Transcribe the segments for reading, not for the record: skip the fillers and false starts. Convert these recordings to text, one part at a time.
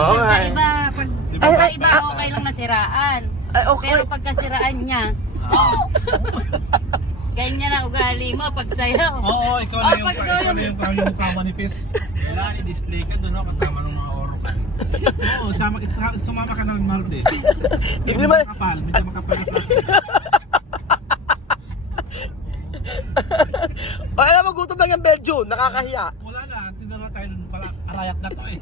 sa iba, sa iba ay, okay lang nasiraan. Ay, okay. Pero pagkasiraan niya, ganyan na ugali mo pag sayo. Oo, ikaw na yung pag yung mukha manipis. Kailangan i-display ka doon, no? Kasama ng mga oro ka. Oo, sumama ka ng Marde. Hindi naman. Medyo makapal. O, alam mo, gutom lang yung Belgium. Nakakahiya. Wala na, tinala tayo nun pala. Arayat na to eh.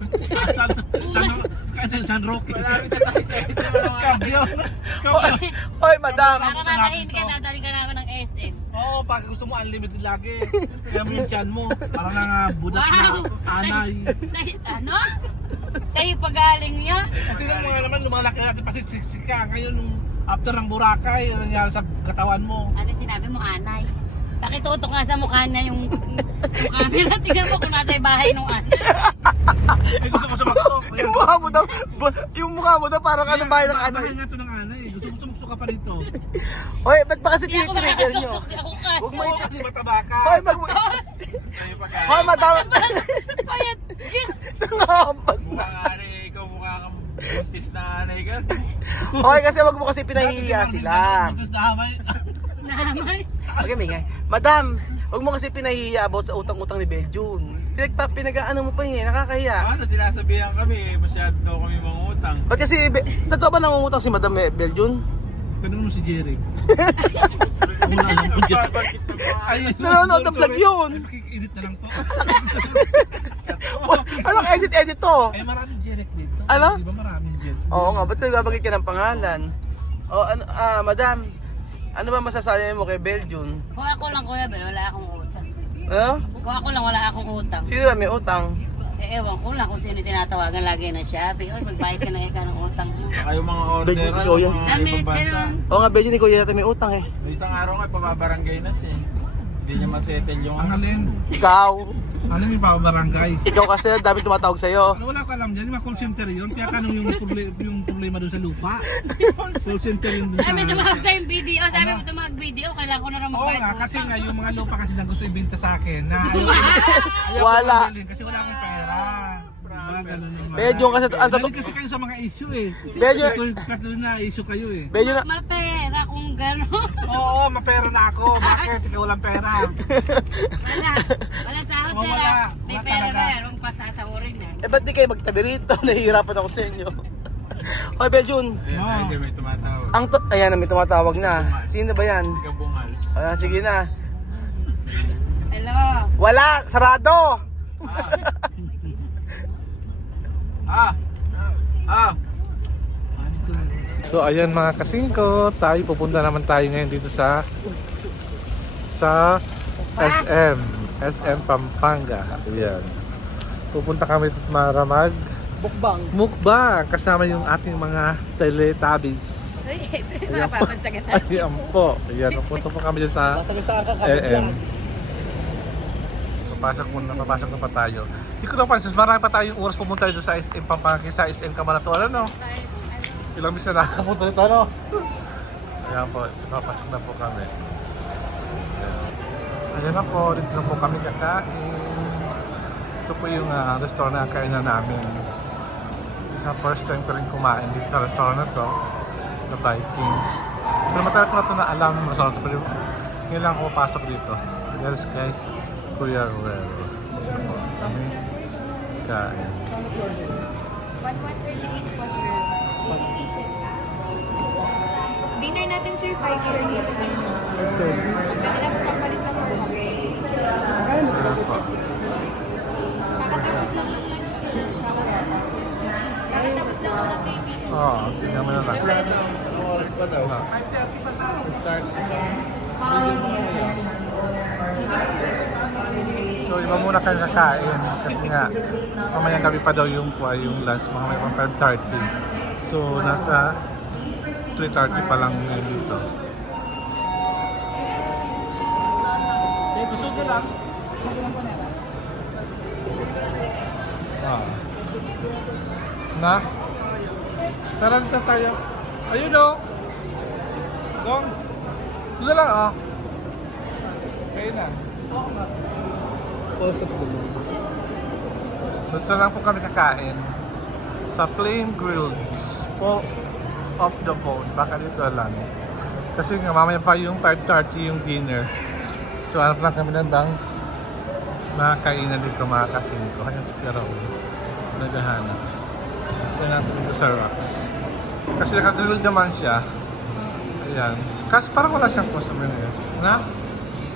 San Roque. Malapit na tayo sa SM. Kampiyon. Oy, madam. Para matahimik ka, dadaling ka namin ng SM. Oo, pag gusto mo unlimited lagi. Kaya mo yung tiyan mo. Parang nga budak Wow! na anay. Ano? Sa'yo pagaling niya? At tingnan mo nga naman, lumalaki natin pati siksik ka. Ngayon, nung after ng Boracay, ano nangyari sa katawan mo? Ano sinabi mo, anay? Pakitutok nga sa mukha niya yung camera. Tingnan mo kung nasa bahay nung anay. Eh, gusto mo sumaksok. Yung mukha mo daw parang ano bahay ng ano. Bahay nga ito ng anay. Gusto mo sumaksok ka pa dito. Oy, ba't pa kasi Hindi ako tinitrigger nyo? makakasuksok, di ako Huwag mo Oo, kasi mataba ka. Hoy, Sa'yo pa Hoy, madam. Payat! Nangahampas na. Mukha anay, ikaw mukha kang buntis na anay ka. Hoy, kasi wag mo kasi pinahihiya sila. Buntis na hamay. Naman. Okay, Mingay. Madam, wag mo kasi pinahihiya about sa utang-utang ni Belgium. Pinag-ano mo pa yun, nakakahiya. Ano, sinasabihan kami, masyado daw kami mangutang. Ba't kasi, totoo ba nangungutang si Madam Belgium? Tanong mo si Jerry. Nanonood ng vlog yun. Ay, makik-edit na lang to. Anong edit to? Ay, maraming Jerry dito. Ano? Di ba maraming Jerry? Oo nga, ba't nagbabagay ka ng pangalan? O, ano, Madam, ano ba masasabi mo kay Belgium? Kung ako lang kuya, pero wala akong utang. Ano? Kung ako lang wala akong utang. Sino ba may utang? Ewan ko lang kung sino tinatawagan lagi ng Shopee. Oy, magbayad ka na ikaw ng utang mo. Saka yung mga Belgium, orderan, ikaw yan. mga Damit, ibang bansa. ganun. Oo nga, Belgium, ikaw yata may utang eh. May isang araw nga, pababarangay na siya. Hindi niya masettle yung ang alin. Ikaw. Ano yung pababarangay? Ikaw kasi, dami tumatawag sa'yo. Ano, wala ko alam dyan, yung mga call center yun. Kaya tanong yung problema doon sa lupa. Call center yun doon sa... Sabi tumawag sa yung video. Sabi mo tumawag video. Kailangan ko na rin Oo magbayad nga, ng kasi utang. nga yung mga lupa kasi na gusto ibenta sa akin na ayaw Wala. ko bilhin kasi wala akong pera. Diba? Ganun naman. Belgium kasi, ang totoo. Galing kasi kayo sa mga issue eh. Belgium. Katuloy na issue kayo eh. Belgium na, Mapera kung gano'n. Oo, mapera na ako. Bakit? Ikaw walang pera. Wala. Wala sahod Oo, sila. wala. May Wala pera talaga. na yan. Huwag pasasahurin na. ba't di kayo magtabi rito? Nahihirapan ako sa inyo. Hoy, Belgium. Ayan, may tumatawag. Ayan na, may tumatawag na. Sino ba yan? Gabungal. Sige na. Hello. Wala! Sarado! So ayan mga kasingko, tayo pupunta naman tayo ngayon dito sa SM Pampanga. Ayan. Pupunta kami dito para mag Bukbang. mukbang kasama yung ating mga Teletubbies. Ay, ito yung mapapansagan natin. Ayan po. Ayan, pupunta po kami dyan sa AM. Papasok na pa tayo. Hindi ko lang pansin, marami pa tayong oras pumunta dito sa SM Pampanga, sa SM Camaratuan, ano? Ilang bis na nakapunta dito, ano? Ayan po, papasok na po kami. Ayan na po, dito na po kami kakain. Ito po yung restaurant na kainan namin. Isa first time ko rin kumain dito sa restaurant na to, The Vikings. Pero matagal ko na ito na alam yung restaurant, pero ngayon lang ako papasok dito. There's kay Kuya Ruel. Ito po kami kain. 1138 po, sir. Dinner natin, sir, 5 year dito ngayon. Pwede na po magpalis na for Sige po. Kakatapos lang ng lunch, sir. Kakatapos lang ng 3 minutes. Oo, sige mo na lang. So iba muna kayo kakain kasi nga mamayang gabi pa daw yung lunch, mga may 5:30. So nasa 3:30 pa lang ngayon dito. Gusto ko lang. Na? Tara dito tayo. Ayun o. Gong. Gusto lang ah. Kaya na. So ito lang po kami kakain sa flame grilled spoke of the bone. Baka dito lang. Kasi nga mamaya pa yung 5:30 yung dinner. So hanap lang kami ng bang makakainan dito mga kasingko. Kaya si Pero naghahanap. Ito natin dito sa rocks. Kasi nakagrilled naman siya. Ayan. Kasi parang wala siyang customer na yun. Na?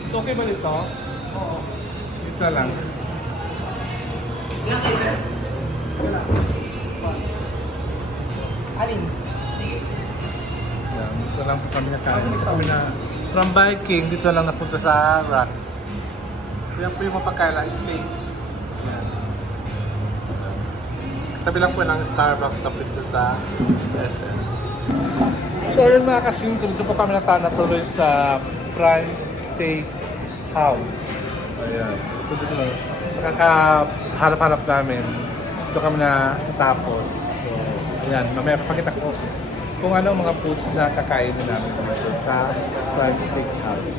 So okay ba dito? Oo. Dito lang. Ilan kayo, sir? Wala. Alin? Ayan. Dito lang po kami nakain. From Viking, dito lang napunta sa rocks. Yan po yung mapagkaila, steak. Ayan. Tabi lang po ng Starbucks na dito sa SM. So ayun mga kasingko, dito po kami natuloy sa Prime Steak House. Ayan. Dito lang. So kakahanap-hanap namin. Dito kami na natapos. So ayan, mamaya papakita ko kung ano mga foods na kakainin namin dito sa Prime Steak House.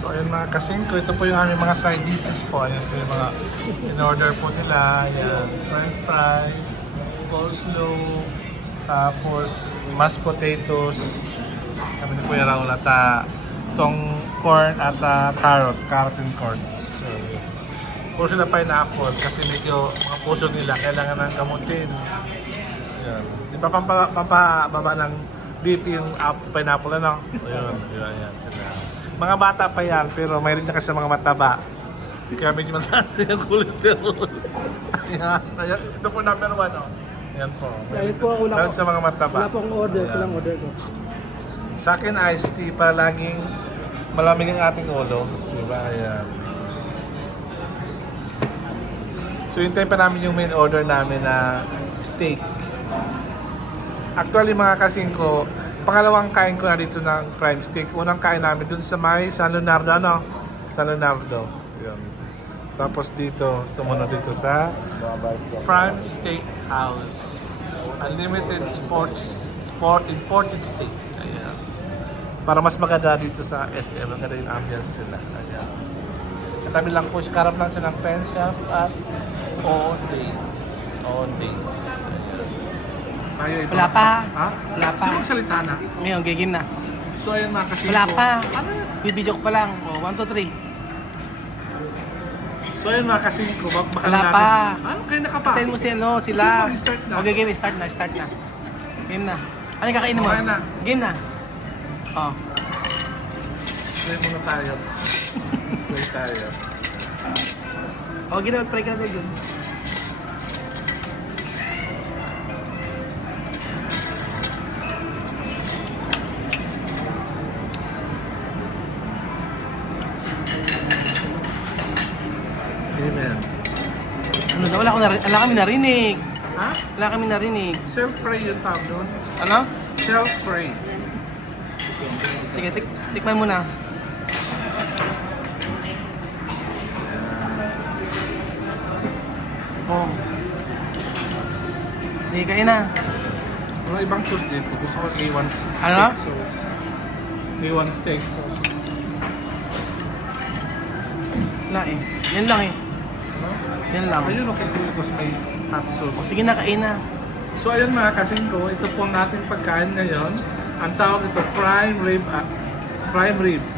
So ayun mga kasingko, ito po yung aming mga side dishes po. Ayan po yung mga in-order po nila. Ayan, french fries, coleslaw, tapos mashed potatoes. Kami ni Kuya Raul at itong corn at carrot and corn. So, puro sila pineapple kasi medyo mga puso nila kailangan ng gamutin. Ayan. Di ba pampababa ng BP yung pineapple ano? Ayun, ayan. Mga bata pa yan, pero mayroon niya kasi mga mataba. Kaya medyo mataas yung cholesterol. Ayan. Ito po number 1, oh. Ayan po. Ayun po, Meron sa mga mataba. Wala po akong order. Ayan. Walang order ko. Sa akin, iced tea para laging malamig ang ating ulo. Diba? Ayan. So, hintayin pa namin yung main order namin na steak. Actually, mga kasingko, pangalawang kain ko na dito ng prime steak. Unang kain namin dun sa may San Leonardo, ano? San Leonardo. Yun. Tapos dito, sumunod dito sa Prime Steak House. Unlimited sport imported steak. Ayan. Para mas maganda dito sa SM, maganda yung ambience sila. Ayan. Katabi lang po, karap lang siya ng pen shop at Owndays. Owndays. Ayan. Wala pa. Ha? Wala pa. Sino magsalita na? Ngayon, gigim na. So ayun mga kasingko. Wala pa. Bibidyo ko pa lang. O, 1, 2, 3. So ayun mga kasingko. Wala pa. Ano kayo nakapa? Tayo mo si ano, sila. Sige, start na. Okay, game. Start na. Game na. Ano yung kakainin mo? Okay na. Game na. Oh. Play muna tayo. Play tayo. O, ginawa. Pray ka na ba yun? Amen. Ano daw? Wala kami narinig. Ha? Wala kami narinig. Self-pray yung tawag doon. Ano? Self-pray. Sige, tikman mo na. Oh. Sige, kain na. Ano ibang sauce dito? Gusto ko A1 steak Ano? sauce. A1 steak sauce. Wala eh. Yan lang eh. Ano? Yan lang. Ayun, okay po ito sa may hot sauce. O sige na, kain na. So ayun mga kasingko, ito po ang ating pagkain ngayon. Ang tawag ito, prime ribs.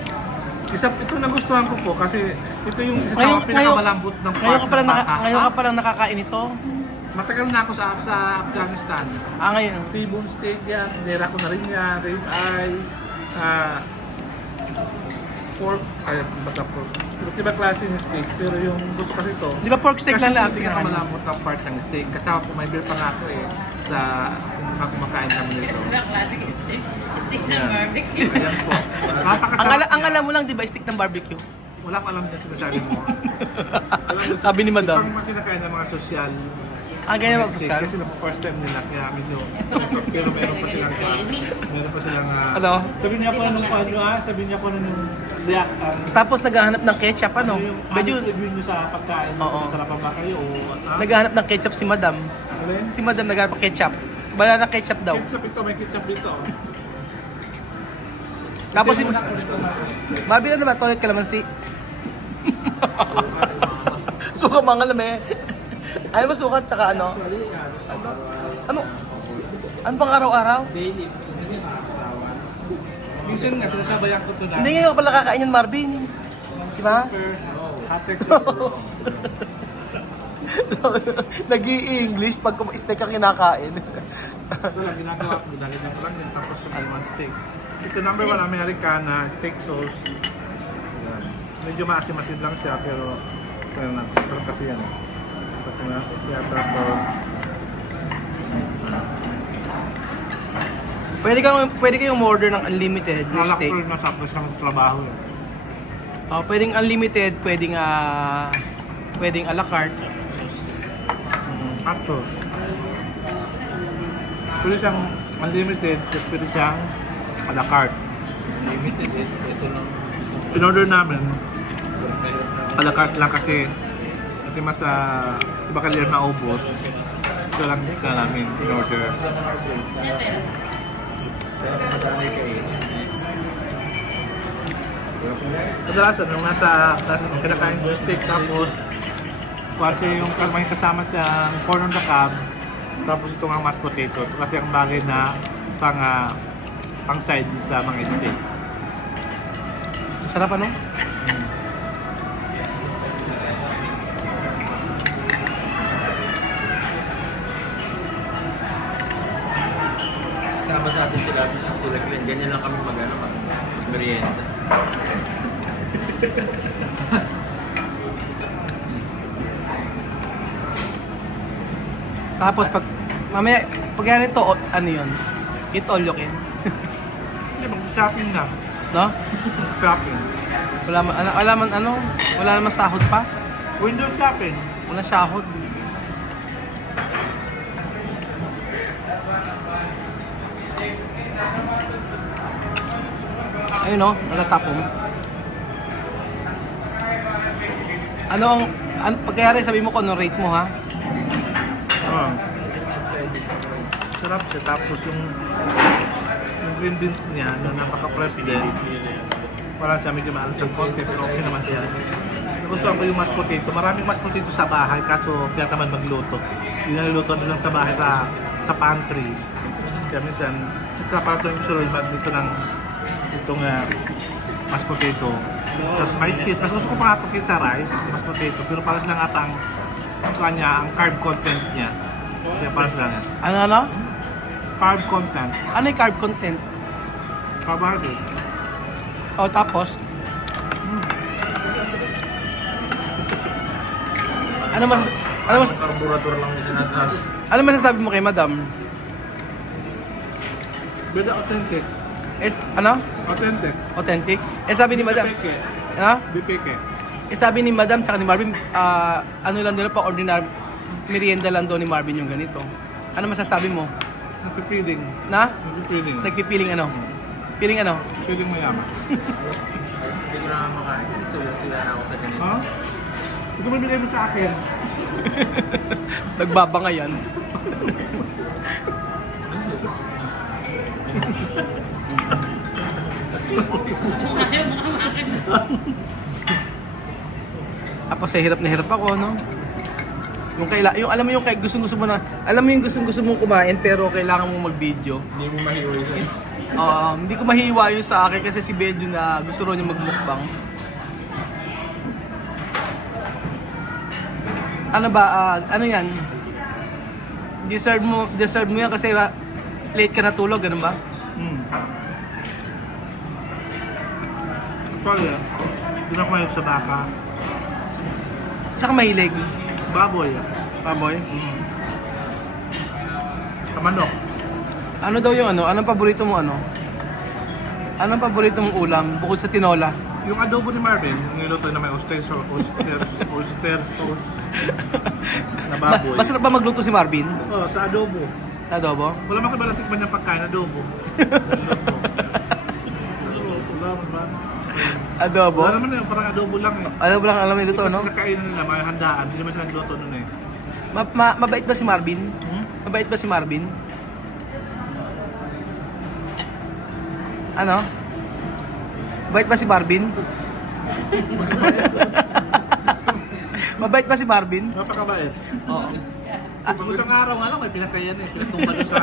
Ito nagustuhan ko po kasi ito yung isa sa mga pinakamalambot ng part ng baka. Ngayon ka palang nakakain ito. Matagal na ako sa Afghanistan. Ngayon. T-bone steak yan, nera ko na rin yan, rib eye, pork, basta pork. Iba't klase ng steak, pero yung gusto kasi ito, Di ba pork steak lang lahat? kasi yung pinakamalambot ng part ng steak. Kasama po may beer pa nga ito eh, sa kung kumakain kami nito. Wala, classic steak. Steak ng Ayan. barbecue. Ayan po. Napakasarap Ang yan. alam mo lang, di ba, stick ng barbecue? Wala ko alam na sinasabi mo. Sabi ni Madam. Ito ang kinakain ng mga social Ganyan steak. mag-social. Kasi po first time nila, kaya medyo pero meron pa silang Ano? sabi niya po nung sabi niya po nung react Tapos naghahanap ng ketchup, ano? yung Medyo honest review niyo sa pagkain. Oo. Sarap pa ba kayo o naghahanap ng ketchup si Madam. Alin? Si Madam naghahanap ng ketchup. Wala na ketchup daw. Ketchup ito, may ketchup dito. Tapos si... Mabila na ba? Toilet kalamansi. Suka mga alam eh. Ayaw mo sukat tsaka ano? Ano? Ano bang araw-araw? Minsan nga, sinasabayan ko ito na. Hindi ngayon pala kakain yan, Marvin. Di ba? Hot exercise. Nag-i-English pag steak ka kinakain. Ito lang, ginagawa ko. Dahil na lang yan. Tapos sa Alman steak. Ito number 1, Americana, steak sauce. Yan. Medyo maasim-asim lang siya, pero sarap kasi yan. Tapos, Pwede kayong order ng unlimited na nalak steak. ko rin nasapos ng trabaho. Pwedeng unlimited, pwedeng a la carte. Hot sauce. Pwede siyang unlimited, pwede siyang a la carte. Limited, ito lang. In-order namin, a la carte lang kasi mas sa Bacalier na ubos. Ito lang ka namin in-order. Pero madami kayo. Kadalasan, nung kinakain yung steak, tapos kasi yung may kasama sa corn on the cob, tapos ito nga mashed potato. Ito kasi ang bagay na pang side sa mga steak. Sarap ano? Kasama sa atin sila Glenn. Ganyan lang kami merienda. Tapos pag mamaya pag yan ito, ano yun? Eat all you can. Hindi, mag-shopping na. No? Shopping. Wala naman sahod pa. Window shopping. Wala sahod. Ayun no, natatapong. Pagkayari sabi mo kung anong rate mo ha? Oh. Sarap siya. Tapos yung green beans niya na napaka-president. Parang siya medyo maalat ng konti pero okay naman siya. Nagustuhan ko yung mashed potato. Maraming mashed potato sa bahay kaso kaya naman magluto. Hindi na niluto lang sa bahay sa pantry. Kaya minsan, isa para ito yung gusto dito ng itong mashed potato. Tapos may cheese. Mas gusto ko pa nga ito kaysa rice, mashed potato. Pero parang lang ata ang carb content niya. Kaya parang lang yan. Ano? Carb content. Ano yung carb content? Carbohydrate. O tapos? Carburetor lang yung sinasabi. Ano masasabi mo kay madam? Pero authentic. Ano? Authentic. Authentic? Sabi ni madam. Bipeke. Ha? Bipeke. Sabi ni madam tsaka ni Marvin, ano lang nila pa ordinary merienda lang doon ni Marvin yung ganito. Ano masasabi mo? Napipiling. Na? Napipiling. Nagpipiling ano? Piling ano? Piling mayaman. Hindi ko na makain. Sila na ako sa ganito. Ha? Ito ba binigay mo sa akin? Nagbabangayan. Tapos hirap na hirap ako, no? Yung alam mo yung gusto mo na, alam mo yung gusto mong kumain pero kailangan mong mag-video. Hindi mo mahiwalay sa'yo. Hindi ko mahiwa yun sa akin kasi si Bedjo na gusto rin niya magmukbang. Ano ba, ano yan? Deserve mo yan kasi late ka natulog, ganun ba? Sorry, hindi na kumayag sa baka. Saka mahilig. Baboy. Baboy. Kamanok. Ano daw yung ano? Anong paborito mo ano? Anong paborito mong ulam bukod sa tinola? Yung adobo ni Marvin, yung niluto na may oyster sauce na baboy. Masarap ba magluto si Marvin? Oh, sa adobo. Sa adobo? Wala man kayo tikman niyang pagkain, adobo. Wala ba? Adobo? Wala naman yun, parang adobo lang eh. Ano ba lang alam nito, no? Nakakainan nila, may handaan, hindi naman sila nagluto nun eh. Mabait ba si Marvin? Mabait ba si Marvin? Ano? Mabait ba si Marvin? Mabait ba si Marvin? Napakabait. Oo. Isang araw nga lang, may pinatayan eh. Pinatumba doon sa...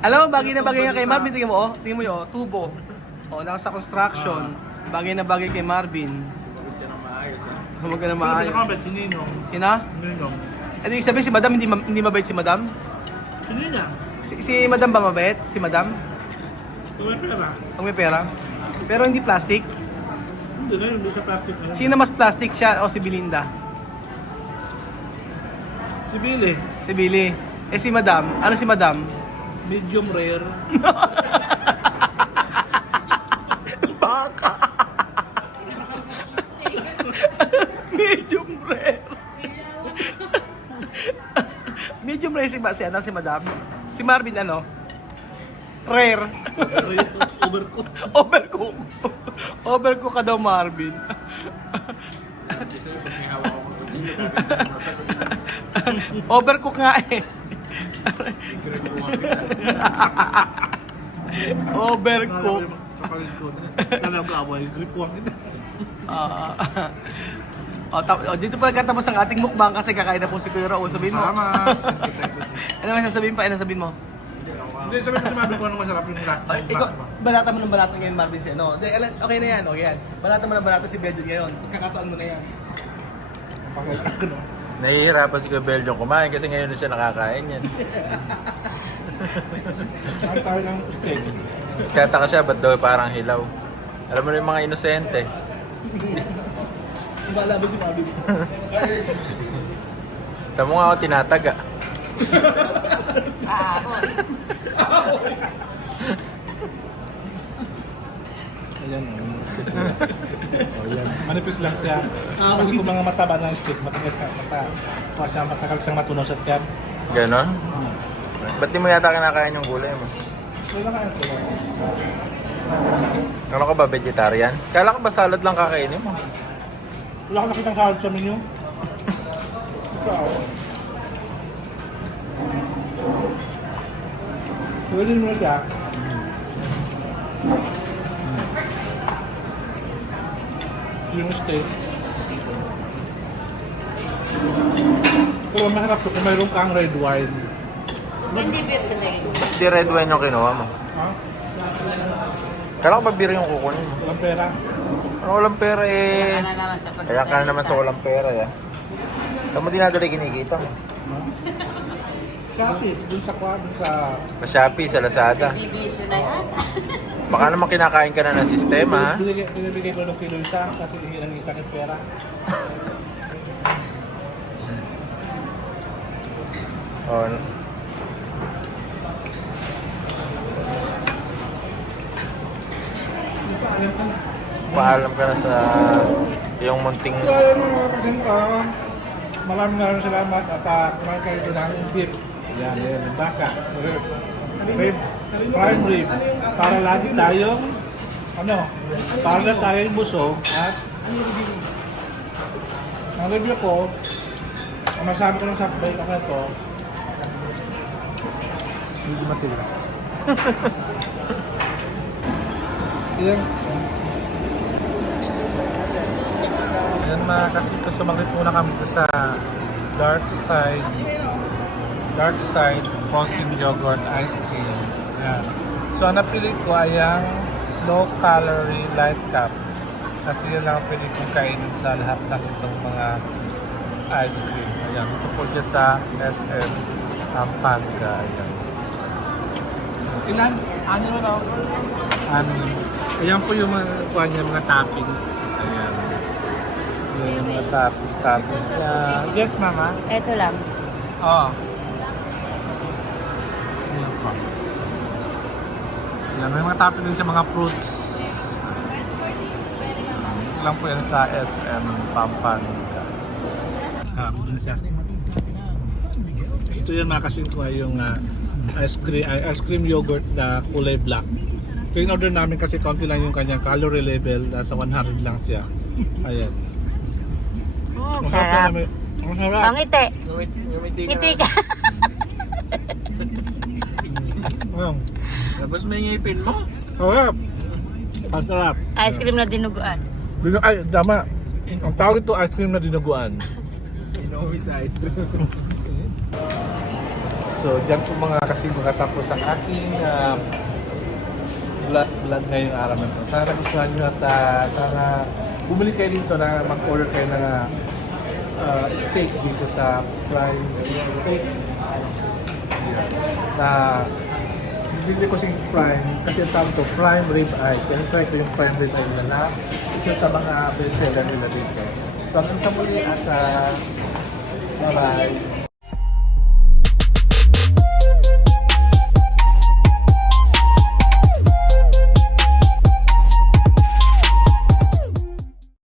Alam mo, bagay na bagay nga kay Marvin. Tingnan mo, oh. Tingnan mo yun, oh. Tubo. Oh, nasa construction. Bagay na bagay kay Marvin. Huwag ka na Pero maayos. pinakamabait, si Ninong. Sina? Ninong. Ano yung sabihin, si Madam, hindi mabait si Madam? Si Ninang. Si Madam ba mabait? Si Madam? Tuwai pera. Pag may pera? Pero hindi plastic? Hindi na yun, hindi sa plastic na yun. Sino mas plastic siya o si Belinda? Si Billy, Si Billy. Eh si Madam, ano si Madam? medium rare. Baka! Medium rare. Medium rare si Madam. Si Marvin ano? Rare. Overcook. Overcook. Overcook ka daw, Marvin. Overcook nga eh. Overcook. Kapalit ko. Alam ka, away. Grip one. Dito pala katapos ang ating mukbang kasi kakain na po si Kuya Raul. Sabihin mo. Ano man sasabihin pa? Ano sabihin mo? Hindi, sabihin ko sinabi ko anong masarap yung lahat. Ikaw, balata mo ng balata ngayon, Marvin. No? Okay na yan, okay yan. Balata mo ng balata si Bedjon ngayon. Pagkakataon mo na yan. Nahihirapan si Kuya Belgium kumain kasi ngayon na siya nakakain yan. Saan tayo ng steak? Tataka siya, ba't daw parang hilaw? Alam mo na yung mga inosente. Bala ba si Marvin? Tamo nga ako tinataga. Ayan, manipis lang siya. Kasi kung mga mataba ng steak, matagal siya matagal siyang matunaw sa tiyan. Ganon? Ba't di mo yata kinakain yung gulay mo? Wala ka ito. Ano ka ba, vegetarian? Kala ko ba salad lang kakainin mo? Wala akong nakitang salad sa menu. Ikaw. Pwede mo na siya. Yung steak. Pero masarap to kung mayroon kang red wine. Hindi beer kasi. Di red wine yung kinuha mo. Ha? Kala ko ba beer yung kukunin mo? Walang pera. Ano walang pera eh? Kaya ka na naman sa pagsasalita. Kaya ka na naman sa walang pera eh. Saan mo dinadala kinikita mo? Shopee, dun sa Sa Shopee, sa Lazada. Bibisyo na yan. Baka naman kinakain ka na ng sistema ha? Binibigay ko ng kilo isa kasi hilang isa ng pera. Oh, paalam ka na sa yung munting Kaya mga kasin maraming salamat at kumain kayo ng beef. Yan, yung baka. Rib, prime rib. Para lagi tayong, para na tayong busog at ang review ko, ang masabi ko lang sa bait ako ito, hindi matira. Yan. Yan mga kasi sumaglit muna kami dito sa Dark Side Frozen Yogurt Ice Cream. Yan. So ang napili ko ay ang low calorie light cup. Kasi yun lang ang pili kong kainin sa lahat ng itong mga ice cream. Ayan, ito po siya sa SM Pampanga. Ayan. Ilan? Ano na? Ayan po yung mga kuha niya, mga toppings. Ayan. Yung mga toppings niya. Yes, mama? Ito lang. Oo. Ayan po. Ayan, may mga topping din sa mga fruits. Ito lang po yan sa SM Pampanga. Ito yan mga kasin ko ay yung ice cream yogurt na kulay black. Ito yung order namin kasi konti lang yung kanyang calorie level, nasa 100 lang siya. Ayan. Sarap. Ang sarap. Ang ngiti. Ngiti ka. Tapos may ngipin mo. Sarap. Ang sarap. Ice cream na dinuguan. Ay, dama. Ang tawag ito ice cream na dinuguan. Inomis ice cream. So, dyan po mga kasing katapos ang aking vlog ngayong araw na ito. Sana gustuhan nyo at sana bumili kayo dito na mag-order kayo ng steak dito sa Prime Steak. Yeah. Na bibili ko sing Prime kasi ang tawag ito Prime Rib Eye. Kaya try ko yung Prime Rib Eye nila na isa sa mga bestseller nila dito. So hanggang sa muli at bye-bye.